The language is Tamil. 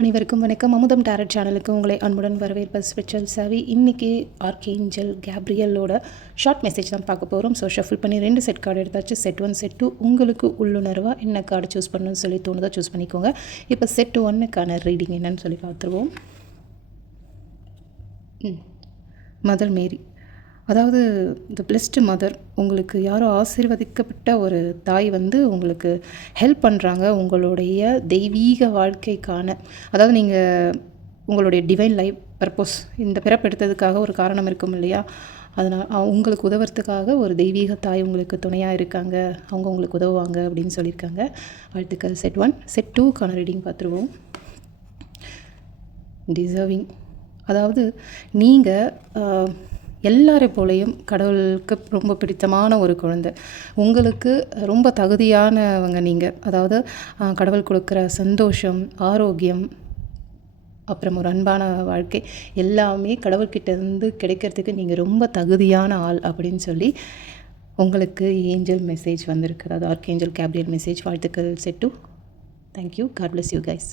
அனைவருக்கும் வணக்கம். அமுதம் டேரட் சேனலுக்கு உங்களை அன்புடன் வரவேற்பது ஸ்பெஷல் சாவி. இன்றைக்கி ஆர்கேஞ்சல் கேப்ரியலோட ஷார்ட் மெசேஜ் தான் பார்க்க போகிறோம். ஸோ ஷஃபில் பண்ணி 2 செட் கார்டு எடுத்தாச்சு. செட் 1 செட் 2 உங்களுக்கு உள்ளுணர்வாக என்ன கார்டு சூஸ் பண்ணணும்னு சொல்லி தோணுதோ சூஸ் பண்ணிக்கோங்க. இப்போ செட் 1க்கான ரீடிங் என்னன்னு சொல்லி பார்த்துருவோம். மதர் மேரி, அதாவது இந்த பிளெஸ்டு மதர், உங்களுக்கு யாரோ ஆசீர்வதிக்கப்பட்ட ஒரு தாய் வந்து உங்களுக்கு ஹெல்ப் பண்ணுறாங்க உங்களுடைய தெய்வீக வாழ்க்கைக்கான. அதாவது நீங்கள் உங்களுடைய டிவைன் லைஃப் பர்பஸ், இந்த பிறப்பெடுத்ததுக்காக ஒரு காரணம் இருக்கும் இல்லையா, அதனால் உங்களுக்கு உதவுறதுக்காக ஒரு தெய்வீக தாய் உங்களுக்கு துணையாக இருக்காங்க, அவங்க உங்களுக்கு உதவுவாங்க அப்படின்னு சொல்லியிருக்காங்க. வாழ்த்துக்கள். செட் 1. செட் 2க்கான ரீடிங் பார்த்துருவோம். டிசர்விங், அதாவது நீங்கள் எல்லாரை போலையும் கடவுளுக்கு ரொம்ப பிடித்தமான ஒரு குழந்தை, உங்களுக்கு ரொம்ப தகுதியானவங்க நீங்கள். அதாவது கடவுள் கொடுக்குற சந்தோஷம், ஆரோக்கியம், அப்புறம் ஒரு அன்பான வாழ்க்கை எல்லாமே கடவுள்கிட்டேருந்து கிடைக்கிறதுக்கு நீங்கள் ரொம்ப தகுதியான ஆள் அப்படின்னு சொல்லி உங்களுக்கு ஏஞ்சல் மெசேஜ் வந்திருக்கு. அதாவது ஆர்கேஞ்சல் கேப்ரியல் மெசேஜ். வாழ்த்துக்கள் set 2. Thank you. God bless you guys.